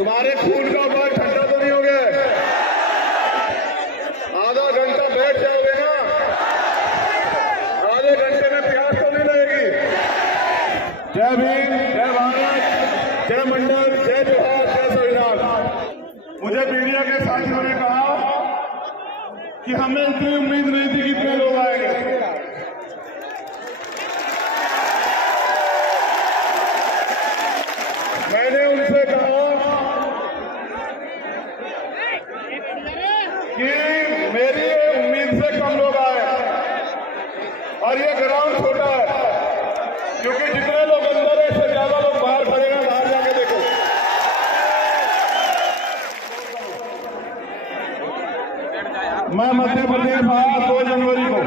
तुम्हारे खून का बाल ठंडा तो नहीं हो गया? आधा घंटा बैठ जाओगे ना, आधे घंटे में प्यास तो नहीं लगेगी। जय भीम, जय भारत, जय मंडल, जय जोहार, जय संविधान। मुझे मीडिया के साथियों ने कहा कि हमें इतनी उम्मीद नहीं थी कि इतने लोग आएंगे। मैंने उनसे कहा कि मेरी उम्मीद से कम लोग आए और ये ग्राउंड छोटा है, क्योंकि जितने लोग अंदर है इससे ज्यादा लोग बाहर खड़े हैं। बाहर जाके देखो। मैं मध्य प्रदेश आया 2 जनवरी को,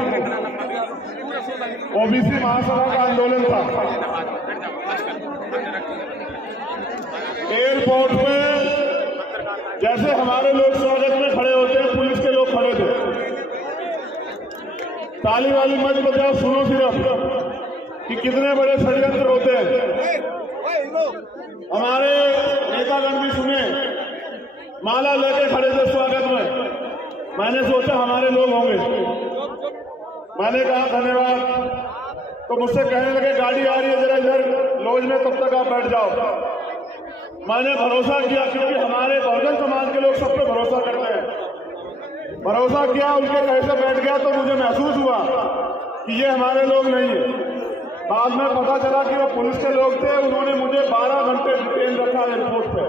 ओबीसी महासभा का आंदोलन था। एयरपोर्ट में जैसे हमारे लोग स्वागत में खड़े होते हैं, पुलिस के लोग खड़े थे। ताली वाली मत बजाओ, सुनो सिर्फ कि कितने बड़े षड्यंत्र होते हैं। हमारे नेतागण भी सुने, माला लेके खड़े थे स्वागत में। मैंने सोचा हमारे लोग होंगे, मैंने कहा धन्यवाद। तो मुझसे कहने लगे गाड़ी आ रही है, जरा इधर लॉज में, तब तक आप बैठ जाओ। मैंने भरोसा किया, क्योंकि हमारे बहुजन समाज के लोग सब पे भरोसा करते हैं। भरोसा किया, उनके कहे से बैठ गया तो मुझे महसूस हुआ कि ये हमारे लोग नहीं है। बाद में पता चला कि वो पुलिस के लोग थे। उन्होंने मुझे 12 घंटे डिटेन रखा एयरपोर्ट पे।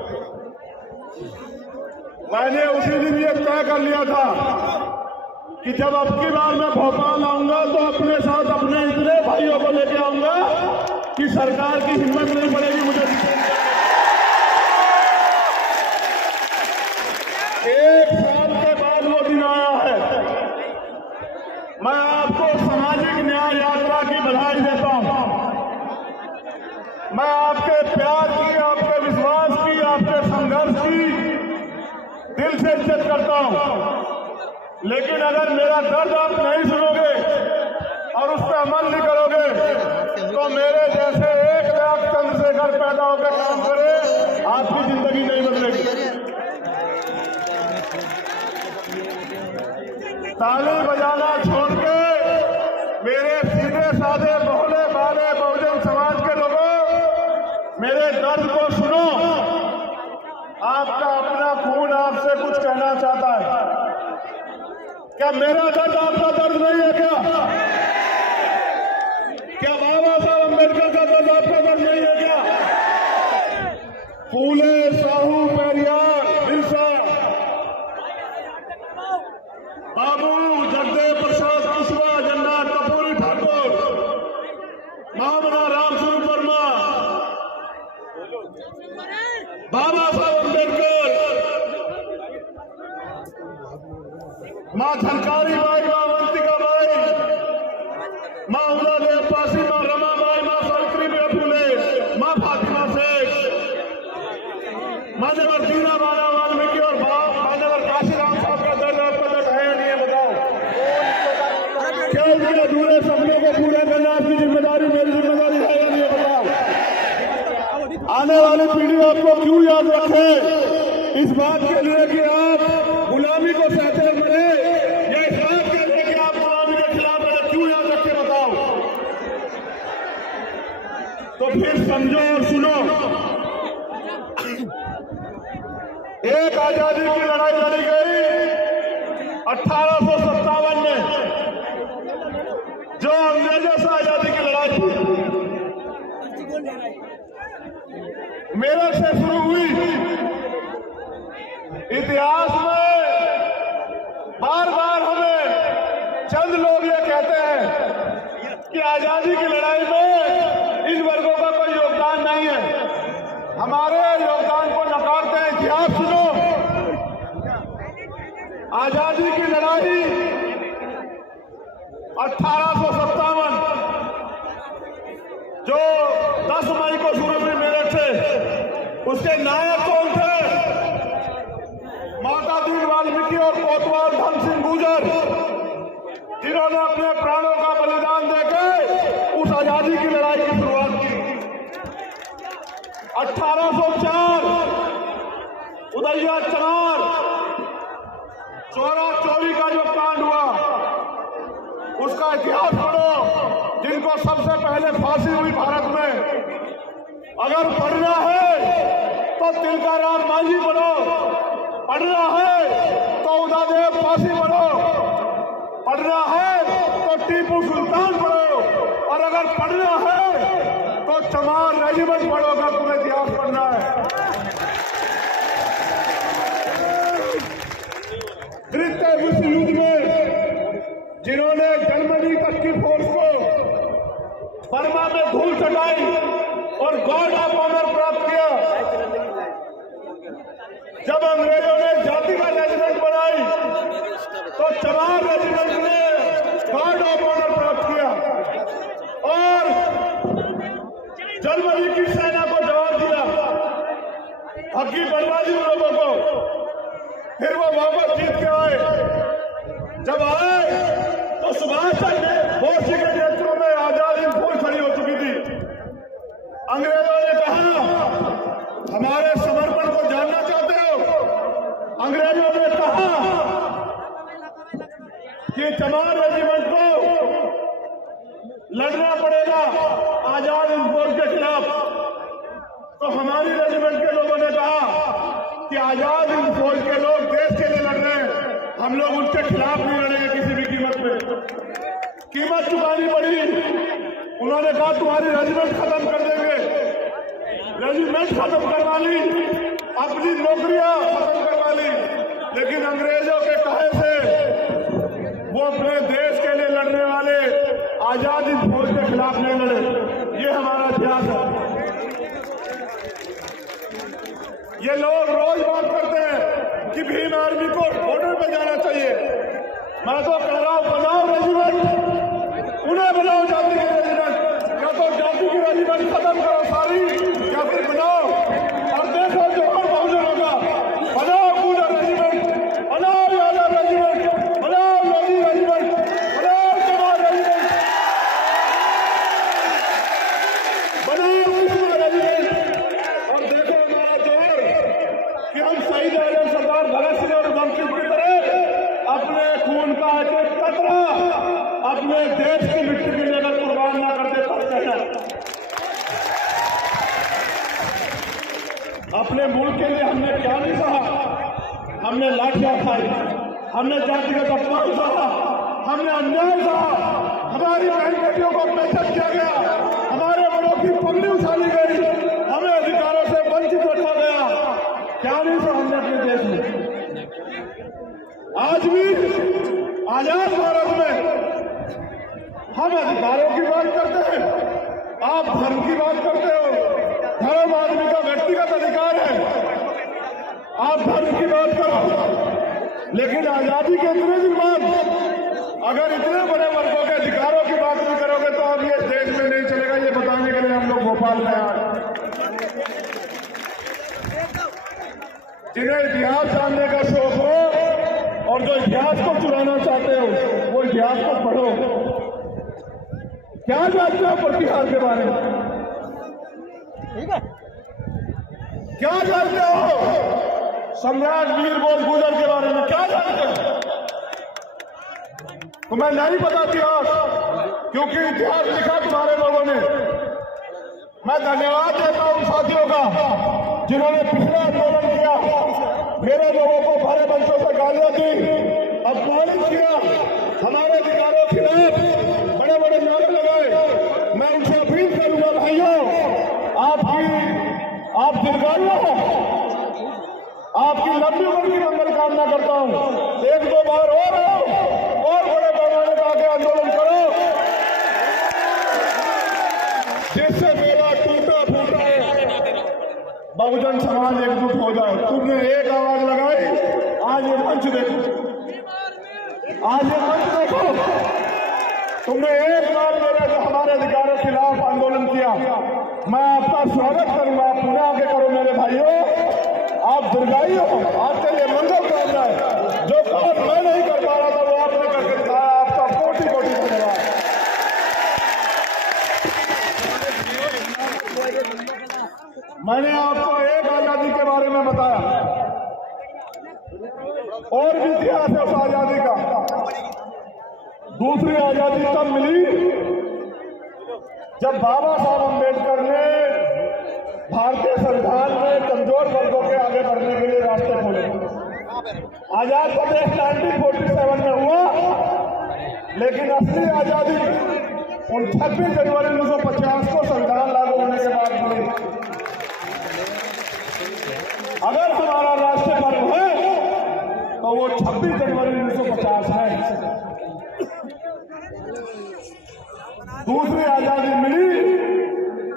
मैंने उसी दिन ये तय कर लिया था कि जब अब की बार मैं भोपाल आऊंगा तो अपने साथ अपने इतने भाइयों को लेके आऊंगा कि सरकार की हिम्मत नहीं पड़ेगी मुझे। 1 साल के बाद वो दिन आया है। मैं आपको सामाजिक न्याय यात्रा की बधाई देता हूं। मैं आपके प्यार की, आपके विश्वास की, आपके संघर्ष की दिल से इज्जत करता हूं। लेकिन अगर मेरा दर्द आप नहीं सुनोगे और उस पर अमल नहीं करोगे तो मेरे जैसे 1 लाख चंद्रशेखर पैदा होकर काम करे, आपकी जिंदगी नहीं बदलेगी। ताली बजाना छोड़ के मेरे सीधे साधे भोले भाले बहुजन समाज के लोगों, मेरे दर्द को सुनो। आपका अपना खून आपसे कुछ कहना चाहता है। क्या मेरा दर्द आपका दर्द नहीं है? क्या बाबा साहब अम्बेडकर का दर्द आपका दर्द नहीं है? क्या फूले, साहू, पेरियार, बिरसा, बाबू जगदेव प्रसाद कुशवाहा, जगन्नाथ कपूरी ठाकुर, महामना राम स्वरूप वर्मा, बाबा साहब अम्बेडकर, माँ झलकारी बाई, माँ अवंतिका बाई, माँ उदा देव पासी, माँ रमा बाई, माँ सावित्रीबाई फुले, माँ फातिमा शेख, मान्यवर दीना माना वाल्मीकि और मान्यवर काशीराम साहब का दर्द आपका दर्द है या नहीं है? बताओ। क्या उनके अधूरे सपनों को पूरा करना आपकी जिम्मेदारी, मेरी जिम्मेदारी है या नहीं है? बताओ। आने वाली पीढ़ी आपको क्यों याद रखे? इस बात के लिए कि आप गुलामी को सहते मरे, या इस बात के लिए कि आप गुलामी के खिलाफ लड़े? क्यों याद रखे? बताओ। तो फिर समझो और सुनो। एक आजादी की लड़ाई लड़ी गई 1857 में, जो अंग्रेजों से आजादी की लड़ाई थी, मेरठ से शुरू हुई। इतिहास में बार बार हमें चंद लोग ये कहते हैं कि आजादी की लड़ाई में इन वर्गों का कोई योगदान नहीं है। हमारे योगदान को नकारते हैं। इतिहास सुनो। आजादी की लड़ाई 1857 जो 10 मई को शुरू हुई मेरठ से, उसके नायक कौन थे? माता दीन वाल्मीकि और कोतवाल धन सिंह गुर्जर, जिन्होंने अपने प्राणों का बलिदान देकर उस आजादी की लड़ाई की शुरुआत की। 1804 उदयिया चनार चौरा चोरी का जो कांड हुआ उसका इतिहास पढ़ो, जिनको सबसे पहले फांसी हुई भारत में। अगर पढ़ना है तो तिलकाराम मांझी पढ़ो, पढ़ना है तो उदयदेव फांसी पढ़ो, पढ़ना है तो टीपू सुल्तान पढ़ो, और अगर पढ़ना है तो चमार रेजिमेंट पढ़ो अगर तुम्हें इतिहास पढ़ना है। द्वितीय विश्व युद्ध में जिन्होंने जर्मनी तक की फोर्स को बर्मा में धूल चटाई और गॉड ऑफ ऑनर प्राप्त किया, जब अंग्रेजों ने जाति का रेजिमेंट बनाई तो चमार रेजिमेंट ने गॉड ऑफ ऑनर प्राप्त किया और जर्मनी की सेना को जवाब दिया, हकी बनवा दी लोगों को। फिर वो वापस जीत के आए। जब आए तो सुभाष चंद्र बोस जी के नेतृत्व में आजाद हिंद फौज खड़ी हो चुकी थी। अंग्रेजों ने कहा हमारे समर्पण को जानना चाहते हो? अंग्रेजों ने कहा कि चमार रेजिमेंट को लड़ना पड़ेगा आजाद हिंद फौज के खिलाफ। तो हमारी रेजिमेंट के लोगों ने कहा कि आजाद हिंद फौज के लोग देश के लिए लड़ रहे हैं, हम लोग उनके खिलाफ नहीं लड़ेंगे किसी भी कीमत पे। कीमत चुकानी पड़ी। उन्होंने कहा तुम्हारी रेजिमेंट खत्म कर देंगे, रेजिमेंट खत्म करवा ली, अपनी नौकरियां खत्म करवा ली, लेकिन अंग्रेजों के कहे से वो अपने देश के लिए लड़ने वाले आजाद हिंद फौज के खिलाफ नहीं लड़े। ये हमारा इतिहास है। ये लोग रोज बात करते हैं कि भीम आर्मी को बॉर्डर पे जाना चाहिए। मैं तो कह रहा हूं बनाओ रेजिमेंट, उन्हें बनाओ जाति के रेजिमेंट, या तो जाति की रेजिमेंट खत्म करो सारी, या फिर बनाओ और देखो जो और बहुजन होगा। बनाओ पूरा रेजिमेंट, बनाओ यादव रेजिमेंट, बनाओ लोधी रेजिमेंट, बनाओ चमार रेजिमेंट, बनाओ कृष्णा रेजिमेंट, और देखो हमारा जोर कि हम शहीद आजम सरदार भगत सिंह और उधम सिंह की तरह अपने खून का एक कतरा अपने देश की मिट्टी के लिए अगर कुर्बान ना करते पड़ते हैं। अपने मुल्क के लिए हमने क्या नहीं सहा? हमने लाठियां खाई, हमने जातिगत अपमान सहा, हमने अन्याय सहा, हमारी बहन बेटियों को बेइज्जत किया गया, हमारे बड़ों की पगड़ी उछाली गई, हमें अधिकारों से वंचित रखा गया। क्या नहीं सहा हमने अपने देश में? आज भी आजाद भारत में हम अधिकारों की बात करते हैं, आप धर्म की बात करते हो। धर्म आदमी का व्यक्तिगत अधिकार है, आप धर्म की बात करो, लेकिन आजादी के इतने दिन बाद अगर इतने बड़े वर्गों के अधिकारों की बात नहीं करोगे तो अब ये देश में नहीं चलेगा। ये बताने के लिए हम लोग भोपाल में आए। जिन्हें इतिहास जानने का शौक हो और जो इतिहास को चुराना चाहते हो वो इतिहास को पढ़ो। क्या जानते हो प्रतिहार के बारे में? क्या जानते हो सम्राट वीर बोध गुजर के बारे में? क्या जानते हो? तुम्हें नहीं पता इतिहास, क्योंकि इतिहास लिखा तुम्हारे लोगों ने। मैं धन्यवाद देता हूं साथियों का जिन्होंने पिछले आंदोलन किया, मेरे लोगों को भारे मंचों से गालियां दी, अपमानित किया, हमारे अधिकारों के खिलाफ बड़े बड़े नारे लगाए। मैं उनसे अपील करूंगा भाइयों, आप दीर्घायु हो, आपकी लंबी उम्र की मंगल कामना करता हूं। एक दो बार और बड़े पैमाने का आगे आंदोलन करो, जिससे मेरा टूटा फूटा बहुजन समाज एकजुट हो जाए। तुमने एक आवाज लगाई, आज ये मंच देखो, आज ये मंच देखो, तुमने एक बार मेरे हमारे अधिकारों के खिलाफ आंदोलन किया। मैं आपका स्वागत करूंगा, आप पुनः आगे करो मेरे भाइयों। आप दीर्घायु हो, आपके लिए मंगल कामना है। जो काम मैं नहीं कर पा रहा था वो आपने करके दिखाया, आपका कोटि कोटि धन्यवाद। मैंने आपको एक आजादी के बारे में बताया, और भी इतिहास है उस आजादी का। दूसरी आजादी तब मिली जब बाबा साहब अम्बेडकर ने भारतीय संविधान में कमजोर वर्गों के आगे बढ़ने के लिए रास्ते खोले। आजाद प्रदेश 1947 में हुआ, लेकिन असली आजादी 26 जनवरी 1950 को संविधान लागू होने के बाद मिली। अगर हमारा राष्ट्रीय पर्व है तो वो 26 जनवरी 1950 है। दूसरी आजादी मिली,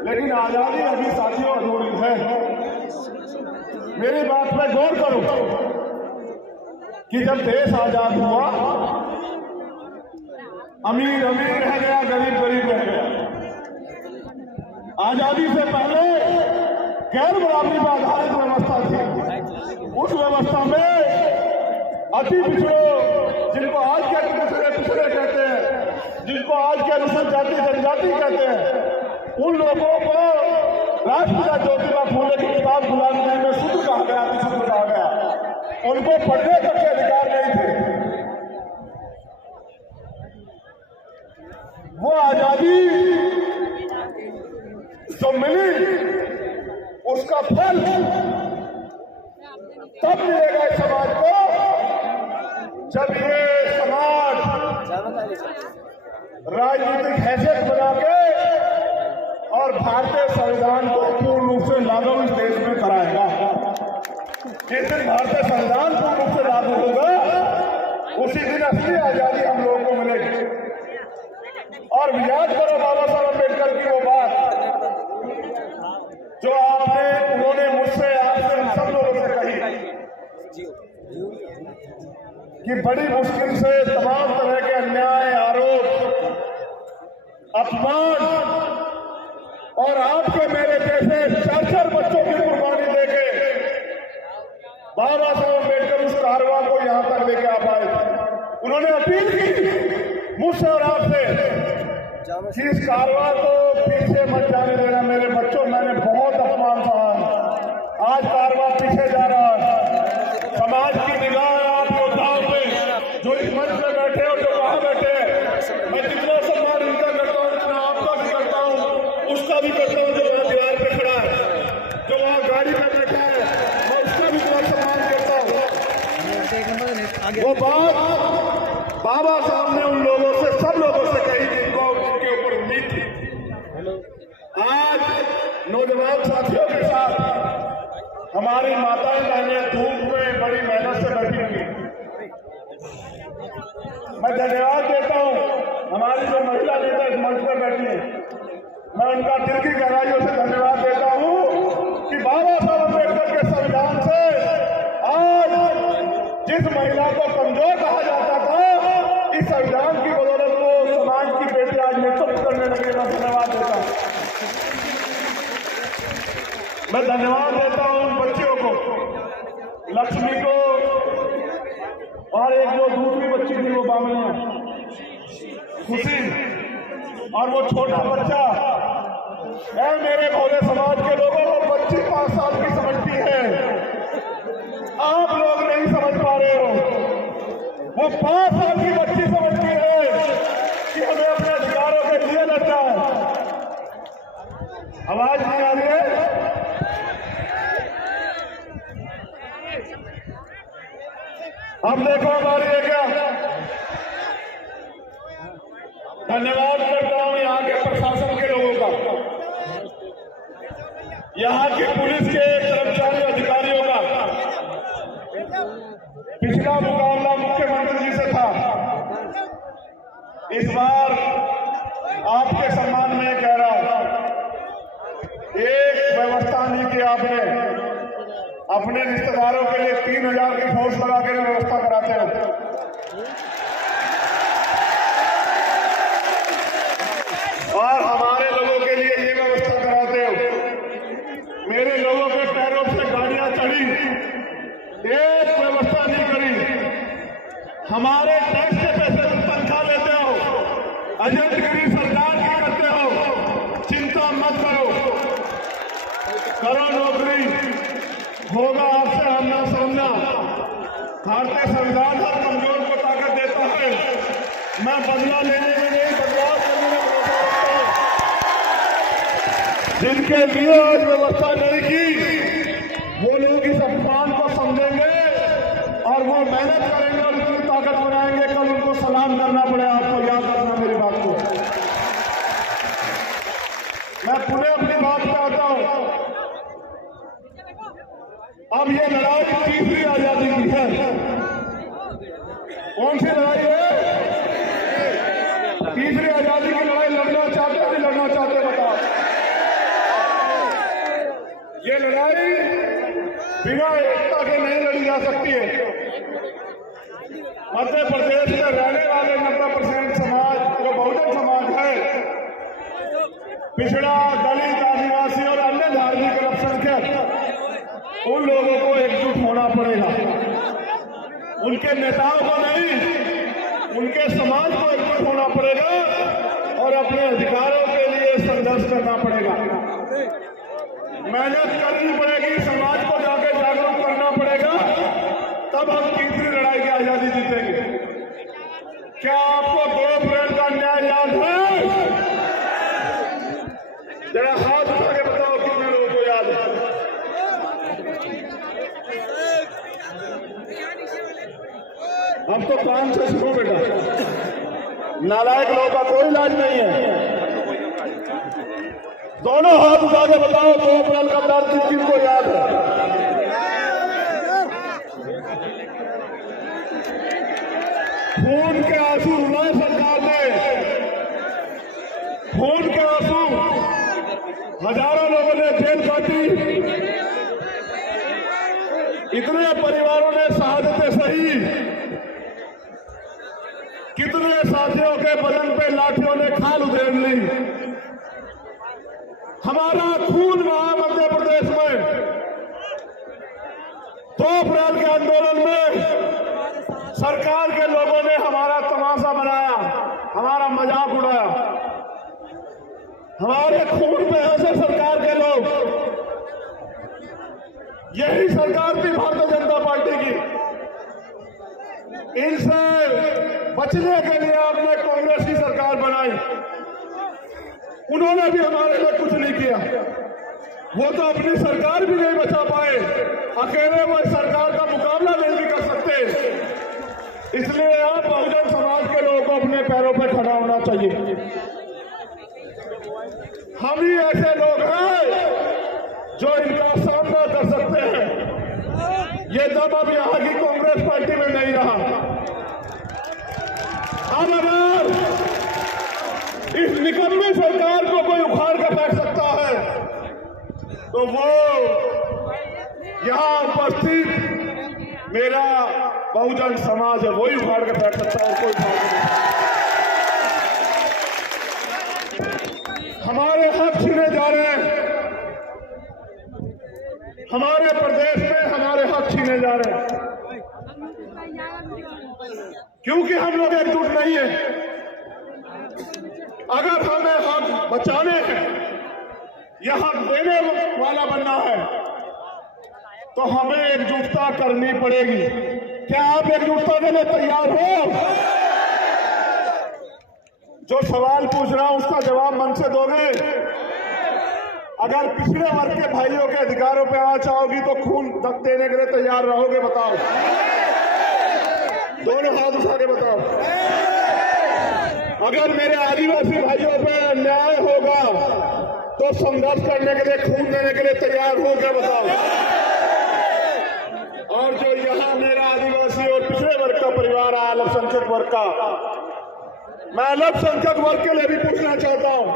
लेकिन आजादी अभी साथियों अधूरी है। मेरी बात पे गौर करो कि जब देश आजाद हुआ, अमीर अमीर रह गया, गरीब गरीब रह गया। आजादी से पहले गैर बराबरी पर आधारित व्यवस्था थी। उस व्यवस्था में अति पिछड़ों, जिनको आज के पिछड़े कहते हैं, जिनको आज के अनुसूचित जाति जनजाति कहते हैं, उन लोगों को राष्ट्रपिता ज्योतिबा फूले की किताब गुलाम नबी में शूद्र कहा गया, अतिशूद्र कहा गया। उनको पढ़ने तक के अधिकार नहीं थे। वो आजादी जो मिली, उसका फल तब मिलेगा इस समाज को जब ये समाज राजनीतिक हैसियत बना के और भारतीय संविधान को पूर्ण रूप से लागू इस देश में कराएगा। जिस दिन भारतीय संविधान पूर्ण रूप से लागू होगा, उसी दिन असली आजादी हम लोगों को मिलेगी। और याद करो बाबा साहब अम्बेडकर की वो बात जो उन्होंने मुझसे, आपसे, हम सब लोगों से कही कि बड़ी मुश्किल से तमाम तरह के अन्याय, आरोप, अपमान और आपके मेरे जैसे 4 बच्चों की कुर्बानी देके बाबा साहब अम्बेडकर उस कारवां को यहां तक लेके आ पाए। उन्होंने अपील की मुझसे और आपसे कि इस कारवां को पीछे मत जाने देना। मेरे बच्चों, मैंने बहुत अपमान सहा, आज कारवां पीछे जा रहा है। समाज की निगाह आप योद्धाओं पे जो इस मंच में बैठे और जो वहां बैठे, मैं जितना सम्मान इनका करता हूँ उतना आपका भी करता हूँ, उसका भी करता हूँ जो वहां दीवार पे खड़ा है, जो वहां गाड़ी में बैठा है, मैं उसका भी बहुत सम्मान करता हूँ। वो बात बाबा साहब ने उन लोगों से, सब लोगों से कही जिनको उनके ऊपर उम्मीद थी। आज नौजवान साथियों के साथ हमारी माताएं बहनें धूप में बड़ी मेहनत से बैठी हुई। मैं धन्यवाद देता हूं हमारी जो महिला नेता इस मंच पर बैठी है, मैं उनका दिल की गहराइयों से धन्यवाद देता हूं कि बाबा साहब अम्बेडकर के संविधान से आज जिस महिला को कमजोर कहा जाता था, इस संविधान की बदौलत को समाज की बेटी आज नेतृत्व करने लगे। मैं धन्यवाद देता हूं। मैं धन्यवाद देता हूं उन बच्चियों को, लक्ष्मी को, और एक जो दूसरी बच्ची थी वो बामनिया, खुशी, और वो छोटा बच्चा। मेरे भोले समाज के लोगों को बच्ची 5 साल की समझती है, आप लोग नहीं समझ पा रहे हो। वो 5 साल की बच्ची समझती है कि हमें अपने अधिकारों के लिए लड़ना है। आवाज नहीं आ रही है? अब देखो हमारी है क्या। धन्यवाद करता हूं यहाँ के प्रशासन के लोगों का, यहाँ की पुलिस के कर्मचारी अधिकारियों का। पिछला मुकाबला मुख्यमंत्री जी से था, इस बार आपके सम्मान में कह रहा हूं, एक व्यवस्था नहीं की आपने। अपने रिश्तेदारों के लिए 3000 की फोर्स लगा के व्यवस्था कराते हो। और हमारे लोगों के लिए ये व्यवस्था कराते हो। मेरे लोगों के पैरों से गाड़ियां चढ़ी, एक व्यवस्था नहीं करी। हमारे टैक्स के पैसे से तनख्वाह लेते हो, एजेंटगिरी सरकार की करते हो। चिंता मत करो नौकरी, होगा आपसे आमना सामना, भारतीय संविधान हर कमजोर को ताकत देता है। मैं बदला लेने में नहीं, बदलाव करने में भरोसा रखता हूं। जिनके लिए आज व्यवस्था नहीं की, वो लोग इस अपमान को समझेंगे और वो मेहनत करेंगे और इतनी ताकत बनाएंगे, कल उनको सलाम करना पड़े। आपको याद रखना मेरी बात को। मैं पुनः अपनी बात पे आता हूं। अब ये लड़ाई तीसरी आजादी की है। कौन सी लड़ाई है? तीसरी आजादी की लड़ाई लड़ना चाहते हैं, लड़ना चाहते बताओ। ये लड़ाई बिना एकता के नहीं लड़ी जा सकती है। मध्य प्रदेश में रहने वाले 90% समाज जो बहुजन समाज है, पिछड़ा, दलित, आदिवासी और अन्य धार्मिक अल्पसंख्यक, उन लोगों को एकजुट होना पड़ेगा। उनके नेताओं को नहीं, उनके समाज को एकजुट होना पड़ेगा और अपने अधिकारों के लिए संघर्ष करना पड़ेगा। मेहनत करनी पड़ेगी, समाज को जाकर जागरूक करना पड़ेगा, तब हम तीसरी लड़ाई की आजादी जीतेंगे। क्या आपको 2 अप्रैल का न्याय याद है? जरा हाथ उठा के बताओ कितने लोगों को याद है? हम तो काम से सुनो बेटा, नालायक लोगों का कोई इलाज नहीं है। दोनों हाथ उठा के बताओ 2 अप्रैल का तारीख किनको याद है? खून के आंसू रुलाए सरकार ने, खून के आंसू। हजारों लोगों ने जेल काटी, इतने परिवारों ने शहादतें सही, कितने साथियों के बदन पे लाठियों ने खाल उधेड़ ली। हमारा खून बहा मध्य प्रदेश में। 2 अप्रैल के आंदोलन में सरकार के लोगों ने हमारा तमाशा बनाया, हमारा मजाक उड़ाया। हमारे खून पे हंसे सरकार के लोग। यही सरकार थी भारतीय जनता पार्टी की। इनसे बचने के लिए आपने कांग्रेस की सरकार बनाई। उन्होंने भी हमारे लिए कुछ नहीं किया। वो तो अपनी सरकार भी नहीं बचा पाए, अकेले वो सरकार का मुकाबला नहीं कर सकते। इसलिए आप बहुजन समाज के लोगों को अपने पैरों पर खड़ा होना चाहिए। हम ही ऐसे लोग हैं जो इनका सामना कर सकते हैं। ये दम अब यहाँ की कांग्रेस पार्टी में नहीं रहा। अब अगर इस निकम्मी सरकार को कोई उखाड़ कर बैठ सकता है तो वो यहाँ उपस्थित मेरा बहुजन समाज है, वही उखाड़ कर बैठ सकता है, कोई उखाड़ नहीं। हमारे हक छीने जा रहे हैं, हमारे प्रदेश में हमारे हक छीने जा रहे हैं, क्योंकि हम लोग एकजुट नहीं है। अगर हमें हक बचाने हैं या हक देने वाला बनना है तो हमें एकजुटता करनी पड़ेगी। क्या आप एकजुटता देने तैयार हो? जो सवाल पूछ रहा हूं उसका जवाब मन से दोगे? अगर पिछड़े वर्ग के भाइयों के अधिकारों पे आंच आओगी तो खून देने के लिए तैयार रहोगे? बताओ, दोनों हाथ उठा के बताओ। अगर मेरे आदिवासी भाइयों पे अन्याय होगा तो संघर्ष करने के लिए, खून देने के लिए तैयार हो क्या? बताओ। और जो यहाँ मेरा आदिवासी और पिछड़े वर्ग का परिवार है, अल्पसंख्यक वर्ग का, मैं अल्पसंख्यक वर्ग के लिए भी पूछना चाहता हूँ,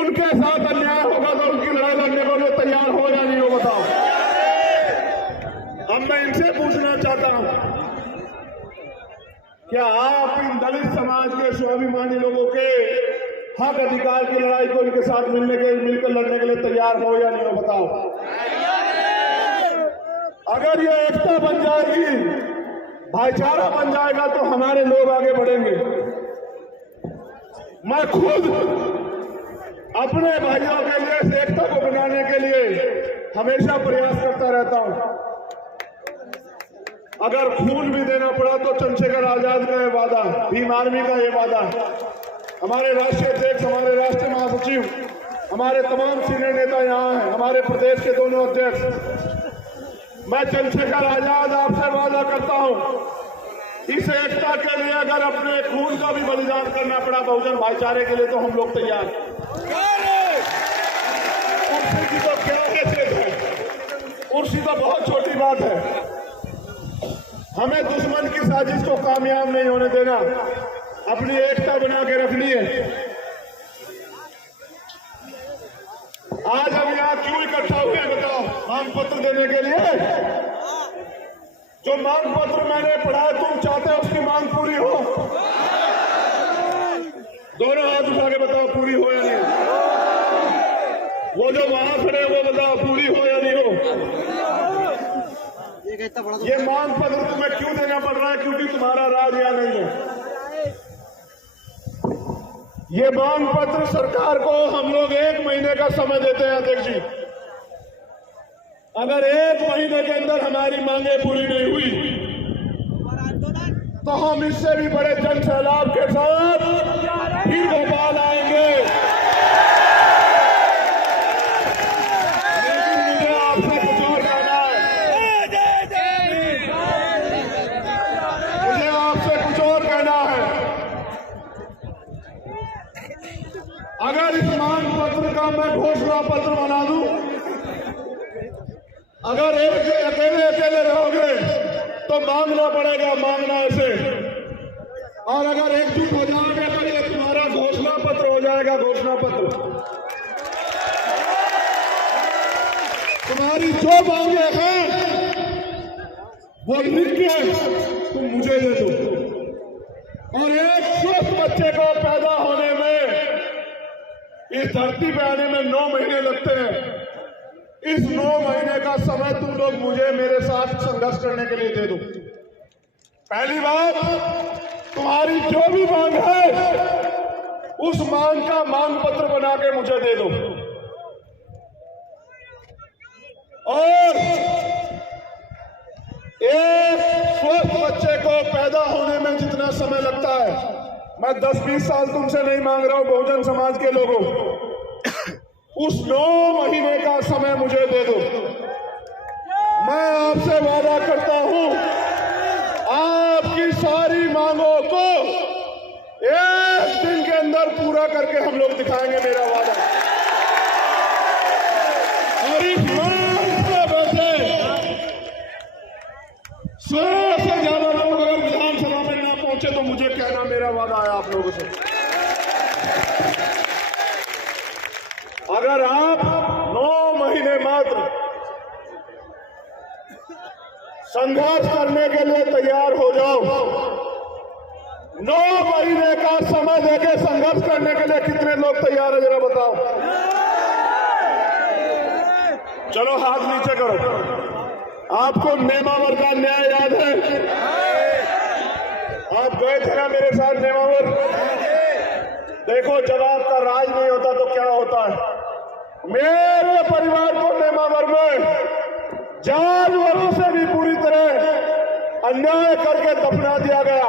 उनके साथ अन्याय होगा तो उनकी लड़ाई लड़ने को लोग तैयार हो या नहीं हो? बताओ। अब मैं इनसे पूछना चाहता हूँ, क्या आप इन दलित समाज के स्वाभिमानी लोगों के हक अधिकार की लड़ाई को इनके साथ मिलकर लड़ने के लिए तैयार हो या नहीं हो? बताओ। अगर ये एकता बन जाएगी, भाईचारा बन जाएगा तो हमारे लोग आगे बढ़ेंगे। मैं खुद अपने भाइयों के लिए इस एकता को बनाने के लिए हमेशा प्रयास करता रहता हूं। अगर खून भी देना पड़ा तो चंद्रशेखर आजाद का ये वादा, भीम आर्मी का ये वादा, हमारे राष्ट्रीय अध्यक्ष, हमारे राष्ट्रीय महासचिव, हमारे तमाम सीनियर नेता यहाँ हैं, हमारे प्रदेश के दोनों अध्यक्ष। मैं चंद्रशेखर आजाद आपसे वादा करता हूँ, इस एकता के लिए अगर अपने खून का भी बलिदान करना पड़ा बहुजन भाईचारे के लिए तो हम लोग तैयार हैं। कुर्सी की तो क्या हैसियत है, कुर्सी तो बहुत छोटी बात है। हमें दुश्मन की साजिश को कामयाब नहीं होने देना, अपनी एकता बना के रखनी है। आज हम यहाँ क्यों इकट्ठा हुए बताओ? मांग पत्र देने के लिए। जो मांग पत्र मैंने पढ़ा, तुम चाहते हो उसकी मांग पूरी हो? दोनों हाथ उठा के बताओ पूरी हो या नहीं। वो जो वहां खड़े वो बताओ पूरी हो या नहीं हो। ये मांग पत्र तुम्हें क्यों देना पड़ रहा है? क्योंकि तुम्हारा राज यहाँ नहीं है। ये मांग पत्र सरकार को हम लोग 1 महीने का समय देते हैं अध्यक्ष जी। अगर 1 महीने के अंदर हमारी मांगे पूरी नहीं हुई तो हम इससे भी बड़े जन सैलाब के साथ फिर भोपाल आएंगे। लेकिन मुझे आपसे कुछ और कहना है, मुझे आपसे कुछ और कहना है। अगर इस मांग पत्र का मैं घोषणा पत्र बना दूं, अगर अकेले रहोगे तो मांगना पड़ेगा, मांगना ऐसे। और अगर एकजुट हो जाओगे तो ये तुम्हारा घोषणा पत्र हो जाएगा, घोषणा पत्र। तुम्हारी जो मांगे हैं वो लिख के तुम मुझे दे दो। और एक स्वस्थ बच्चे को पैदा होने में, इस धरती पे आने में 9 महीने लगते हैं। इस 9 महीने का समय तुम लोग मुझे मेरे साथ संघर्ष करने के लिए दे दो। पहली बात, तुम्हारी जो भी मांग है उस मांग का मांग पत्र बना के मुझे दे दो। और एक स्वस्थ बच्चे को पैदा होने में जितना समय लगता है, मैं 10-20 साल तुमसे नहीं मांग रहा हूं बहुजन समाज के लोगों, उस 9 महीने का समय मुझे दे दो। मैं आपसे वादा करता हूं, आपकी सारी मांगों को 1 दिन के अंदर पूरा करके हम लोग दिखाएंगे, मेरा वादा। और इस मांग से बचे 100 से ज्यादा लोग अगर विधानसभा में ना पहुंचे तो मुझे कहना, मेरा वादा है आप लोगों से। अगर आप 9 महीने मात्र संघर्ष करने के लिए तैयार हो जाओ, 9 महीने का समय देके संघर्ष करने के लिए कितने लोग तैयार है जरा बताओ। चलो हाथ नीचे करो। आपको नेमावर का न्याय याद है? आप गए थे ना मेरे साथ नेमावर? देखो, जब आपका राज नहीं होता तो क्या होता है। मेरे परिवार को नेमावर में जानवरों से भी पूरी तरह अन्याय करके दफना दिया गया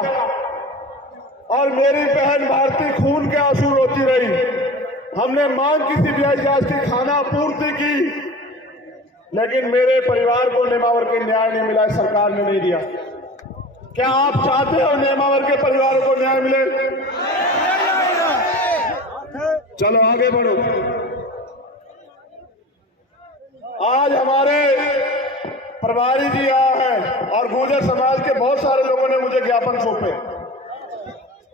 और मेरी बहन भारती खून के आंसू रोती रही। हमने मांग की सीबीआई जांच की, खाना पूर्ति की, लेकिन मेरे परिवार को नेमावर के न्याय नहीं मिला, सरकार ने नहीं दिया। क्या आप चाहते हो नेमावर के परिवारों को न्याय मिले? चलो आगे बढ़ो। आज हमारे प्रभारी जी आए हैं और गुर्जर समाज के बहुत सारे लोगों ने मुझे ज्ञापन सौंपे,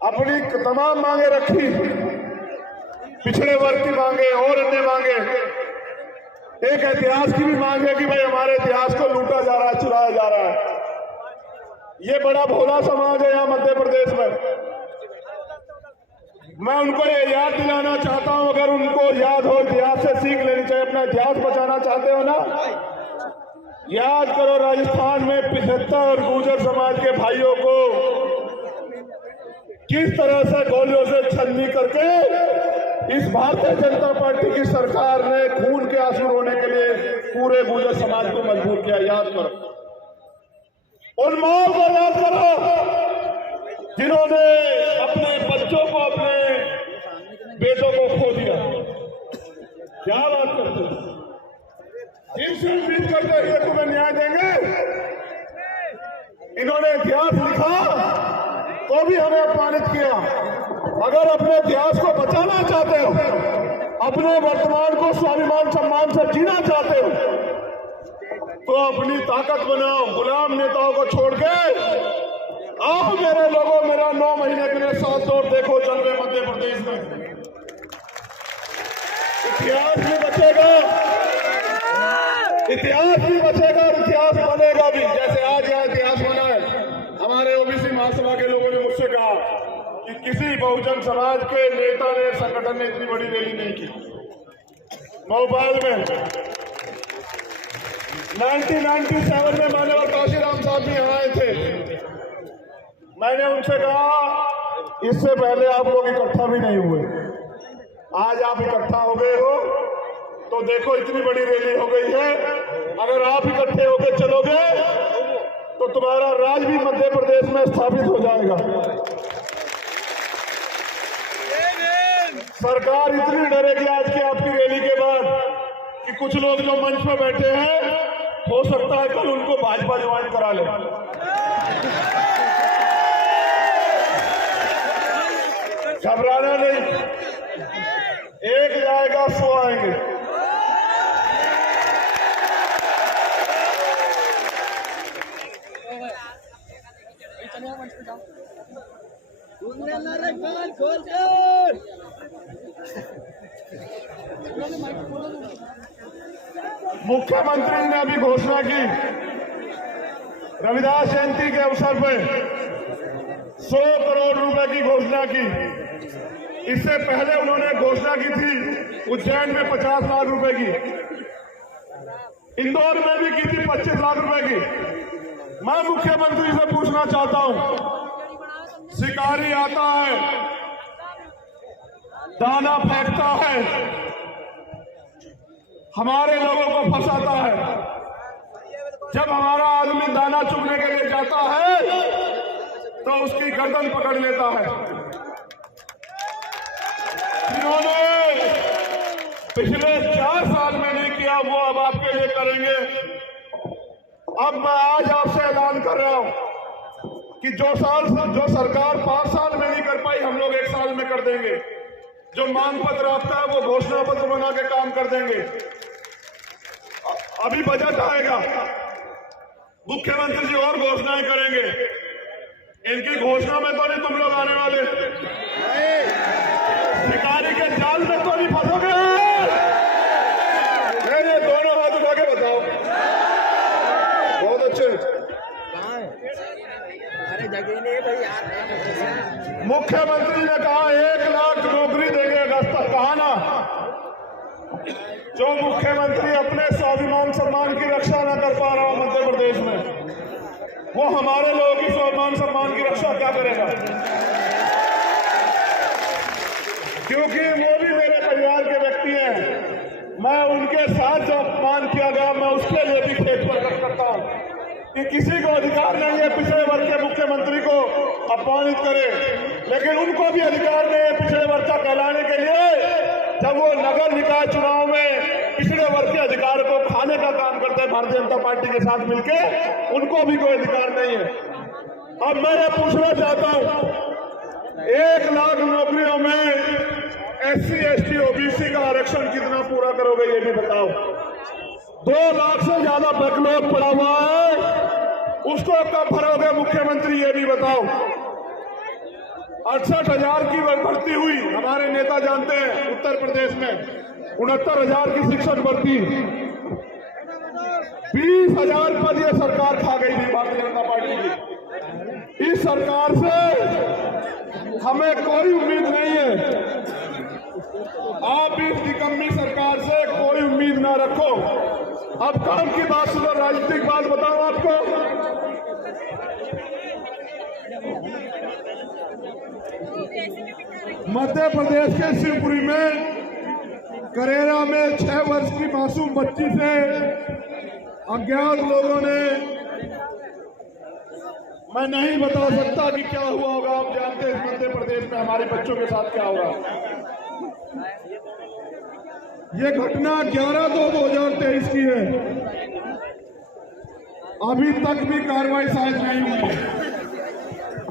अपनी तमाम मांगे रखी, पिछड़े वर्ग की मांगे और अन्य मांगे। एक इतिहास की भी मांग है कि भाई हमारे इतिहास को लूटा जा रहा है, चुराया जा रहा है। ये बड़ा भोला समाज है यहाँ मध्य प्रदेश में। मैं उनको ये याद दिलाना चाहता हूं, अगर उनको याद हो, इतिहास से सीख लेनी चाहिए। अपना इतिहास बचाना चाहते हो ना, याद करो राजस्थान में 75 गुर्जर समाज के भाइयों को किस तरह से गोलियों से छलनी करके इस भारतीय जनता पार्टी की सरकार ने खून के आंसू रोने के लिए पूरे गुर्जर समाज को मजबूर किया। याद करो। उन माओ को याद करो जिन्होंने अपने बच्चों को, अपने बेटों को खो दिया। क्या बात करते हो? इनसे उम्मीद करते हुए तुम्हें न्याय देंगे? इन्होंने इतिहास लिखा तो भी हमें अपमानित किया। अगर अपने इतिहास को बचाना चाहते हो, अपने वर्तमान को स्वाभिमान सम्मान से जीना चाहते हो, तो अपनी ताकत बनाओ। गुलाम नेताओं को छोड़ के आओ मेरे लोगों, मेरा 9 महीने के लिए साथ दो, देखो चल रहे मध्य प्रदेश में इतिहास भी बचेगा, इतिहास भी बचेगा और इतिहास बनेगा भी। जैसे आज यहाँ इतिहास बना है, हमारे ओबीसी महासभा के लोगों ने मुझसे कहा कि किसी बहुजन समाज के नेता ने, संगठन ने इतनी बड़ी रैली नहीं की। भोपाल में 1997 में मैंने और काशीराम साहब भी यहाँ आए थे। मैंने उनसे कहा इससे पहले आप लोग इकट्ठा भी नहीं हुए, आज आप इकट्ठा हो गए हो तो देखो इतनी बड़ी रैली हो गई है। अगर आप इकट्ठे होकर चलोगे तो तुम्हारा राज भी मध्य प्रदेश में स्थापित हो जाएगा। सरकार इतनी डरेगी आज की आपकी रैली के बाद कि कुछ लोग जो मंच पर बैठे हैं, हो सकता है कल उनको भाजपा ज्वाइन करा ले। घबराना नहीं, एक जाएगा 100 आएंगे। मुख्यमंत्री ने अभी घोषणा की, रविदास जयंती के अवसर पर 100 करोड़ रुपए की घोषणा की। इससे पहले उन्होंने घोषणा की थी उज्जैन में 50 लाख रुपए की, इंदौर में भी की थी 25 लाख रुपए की। मैं मुख्यमंत्री से पूछना चाहता हूं, शिकारी आता है, दाना फेंकता है, हमारे लोगों को फंसाता है। जब हमारा आदमी दाना चुगने के लिए जाता है तो उसकी गर्दन पकड़ लेता है। जिन्होंने पिछले 4 साल में नहीं किया वो अब आपके लिए करेंगे। अब मैं आज आपसे ऐलान कर रहा हूं कि जो सरकार 5 साल में नहीं कर पाई, हम लोग 1 साल में कर देंगे। जो मांग पत्र आपका है वो घोषणा पत्र बना के काम कर देंगे। अभी बजट आएगा, मुख्यमंत्री जी और घोषणाएं करेंगे। इनकी घोषणा में तो नहीं तुम लोग आने वाले, शिकारी के जाल में तो नहीं फंसोगे। नहीं, दोनों हाथ उठा के बताओ। बहुत अच्छे। अरे जगह नहीं भाई। मुख्यमंत्री ने कहा 1 लाख नौकरी देंगे अगस्त तक। कहा ना, जो मुख्यमंत्री अपने स्वाभिमान सम्मान की रक्षा न कर पा रहा हो मध्य प्रदेश में, वो हमारे लोगों की स्वाभिमान सम्मान की रक्षा क्या करेगा? क्योंकि वो भी मेरे परिवार के व्यक्ति हैं। मैं उनके साथ जो अपमान किया गया, मैं उसके लिए भी खेद प्रकट करता हूं कि किसी को अधिकार नहीं है पिछड़े वर्ग के मुख्यमंत्री को अपमानित करे, लेकिन उनको भी अधिकार नहीं है पिछड़े वर्ग का कहलाने के लिए। जब वो नगर निकाय चुनाव में पिछड़े वर्ग के अधिकार को खाने का काम करते हैं भारतीय जनता पार्टी के साथ मिलके, उनको भी कोई अधिकार नहीं है। अब मैं ये पूछना चाहता हूं, 1 लाख नौकरियों में SC, ST, OBC का आरक्षण कितना पूरा करोगे ये भी बताओ। 2 लाख से ज्यादा बैकलॉग पड़ा हुआ है, उसको कब भरोगे मुख्यमंत्री ये भी बताओ। 68,000 की भर्ती हुई, हमारे नेता जानते हैं उत्तर प्रदेश में 69,000 की शिक्षक भर्ती, 20,000 पद ये सरकार खा गई थी भारतीय जनता पार्टी की। इस सरकार से हमें कोई उम्मीद नहीं है। आप इस निकम्मी सरकार से कोई उम्मीद ना रखो। अब काम की बात सुनो, राजनीतिक बात बताओ आपको। मध्य प्रदेश के शिवपुरी में करेरा में 6 वर्ष की मासूम बच्ची से अज्ञात लोगों ने मैं नहीं बता सकता कि क्या हुआ होगा। आप जानते हैं मध्य प्रदेश में हमारे बच्चों के साथ क्या हो रहा है। ये घटना 11/2/2023 की है। अभी तक भी कार्रवाई शायद नहीं हुई है।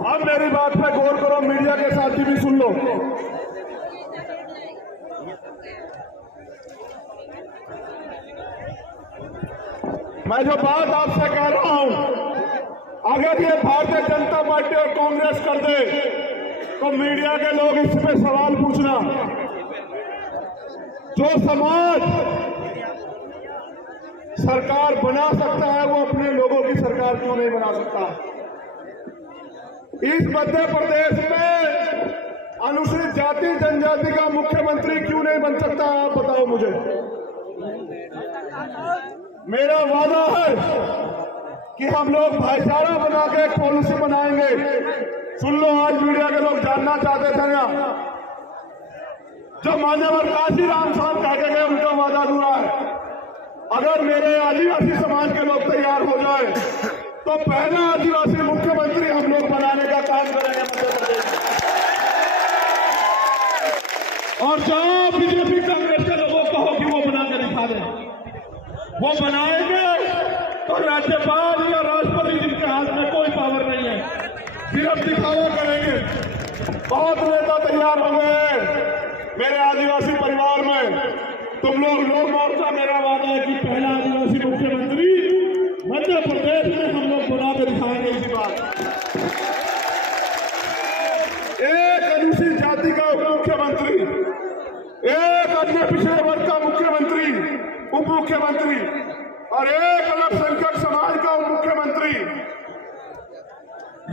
अब मेरी बात पे गौर करो, मीडिया के साथी भी सुन लो। मैं जो बात आपसे कह रहा हूं, अगर ये भारतीय जनता पार्टी और कांग्रेस कर दे तो मीडिया के लोग इस पे सवाल पूछना। जो समाज सरकार बना सकता है वो अपने लोगों की सरकार क्यों नहीं बना सकता। इस मध्य प्रदेश में अनुसूचित जाति जनजाति का मुख्यमंत्री क्यों नहीं बन सकता, आप बताओ मुझे। मेरा वादा है कि हम लोग भाईचारा बना के एक पॉलिसी बनाएंगे। सुन लो, आज मीडिया के लोग जानना चाहते थे ना, जो मान्यवर काशीराम साहब कह के गए उनका वादा अधूरा है। अगर मेरे आदिवासी समाज के लोग तैयार हो जाए तो पहला आदिवासी मुख्यमंत्री हम लोग बनाने का काम करेंगे मध्य प्रदेश में। और जाओ बीजेपी कांग्रेस के लोगों को कहो कि वो बना के दिखा दें, वो बनाएंगे तो राज्यपाल या राष्ट्रपति जिनके हाथ में कोई पावर नहीं है, सिर्फ दिखावा करेंगे। बहुत नेता तैयार हो गए मेरे आदिवासी परिवार में। तुम लोग मोर्चा, मेरा वादा है कि पहला आदिवासी मुख्यमंत्री मध्य प्रदेश में हम लोग बना के दिखाएंगे। इसी बात एक अनुसूचित जाति का उप मुख्यमंत्री, एक अन्य पिछड़े वर्ग का मुख्यमंत्री उप मुख्यमंत्री और एक अल्पसंख्यक समाज का उप मुख्यमंत्री।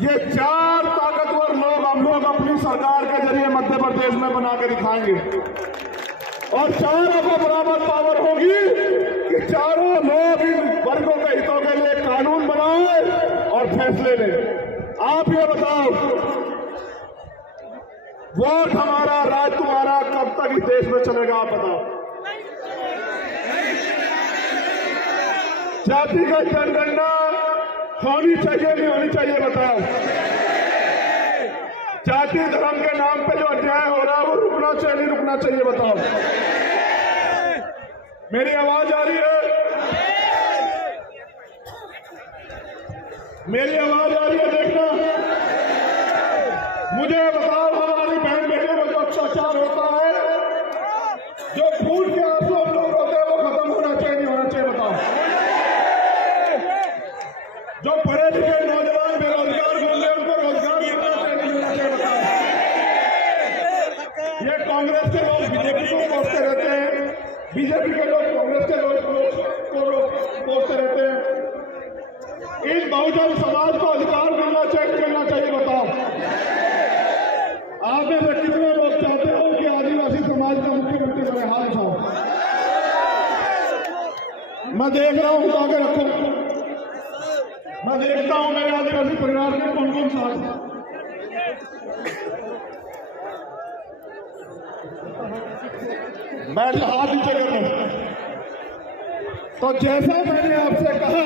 ये 4 ताकतवर लोग हम लोग अपनी सरकार के जरिए मध्य प्रदेश में बना के दिखाएंगे। और चारों को बराबर पावर होगी कि चारों लोग इन वर्गों के हितों के लिए कानून बनाए और फैसले लें। आप ये बताओ, वोट हमारा राज तुम्हारा कब तक इस देश में चलेगा, आप बताओ। जातिगत जनगणना होनी चाहिए नहीं होनी चाहिए, बताओ। जाति धर्म के नाम पे जो अन्याय हो रहा है वो रुकना चाहिए नहीं रुकना चाहिए, बताओ। मेरी आवाज आ रही है? मेरी आवाज आ रही है? देखना, मुझे बताओ, हमारी बहन बेटियों में जो अत्याचार होता है, जो खून के आंसू हम लोग रोते हैं, वो खत्म होना चाहिए नहीं होना चाहिए, बताओ। जो पढ़े लिखे नौजवान बेरोजगार घूम रहे उनको रोजगार मिलना चाहिए नहीं मिलना चाहिए, बताओ। ये कांग्रेस के लोग बीजेपी को कोसते रहते हैं, बीजेपी के लोग कांग्रेस के लोग को कोसते रहते हैं। इन बहुजन समाज को अधिकार मिलना चाहिए, बताओ। आप में से कितने लोग चाहते हो कि आदिवासी समाज का मुख्यमंत्री बने, हाथ उठाओ। मैं देख रहा हूं, उठा के रखो। मैं देखता हूं मेरे आदिवासी परिवार में कौन कौन साथ है। बैठ हाथ नीचे कर लो। तो जैसा मैंने आपसे कहा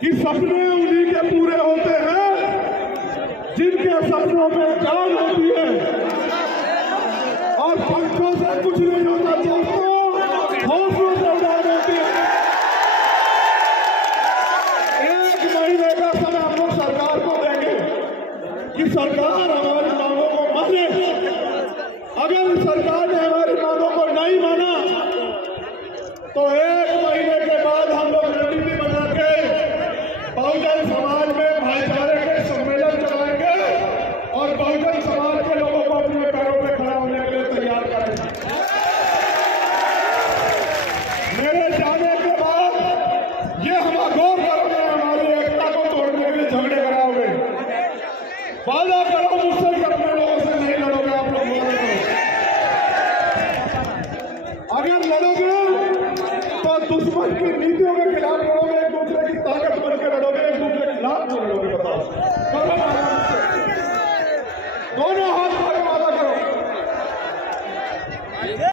कि सपने उन्हीं के पूरे होते हैं जिनके सपनों में जान होती है, और पंखों से कुछ नहीं होता दोस्तों, हौसलों से उड़ान होती है। 1 महीने का समय हम लोग सरकार को देंगे कि सरकार हमारी मांगों को माने। अगर सरकार ने हमारी मांगों को नहीं माना तो 1 महीने के बाद हम लोग रणनीति बना के बहुजन समाज में भाईचारे के सम्मेलन चलाएंगे और बहुजन समाज के लोगों को अपने पैरों पर खड़ा होने के लिए तैयार करेंगे। मेरे जाने के बाद ये हम गौर करोगे, हमारी एकता को तोड़ने के लिए झगड़े कराओगे। वादा करो मुझसे कि अपने लोगों से नहीं लड़ोगे। आप लोग वादा करो, अगर लड़ोगे तो दुश्मन की नीतियों के खिलाफ लड़ोगे, एक दूसरे की ताकत बन के लड़ोगे, एक दूसरे के खिलाफ लड़ोगे, बताओ।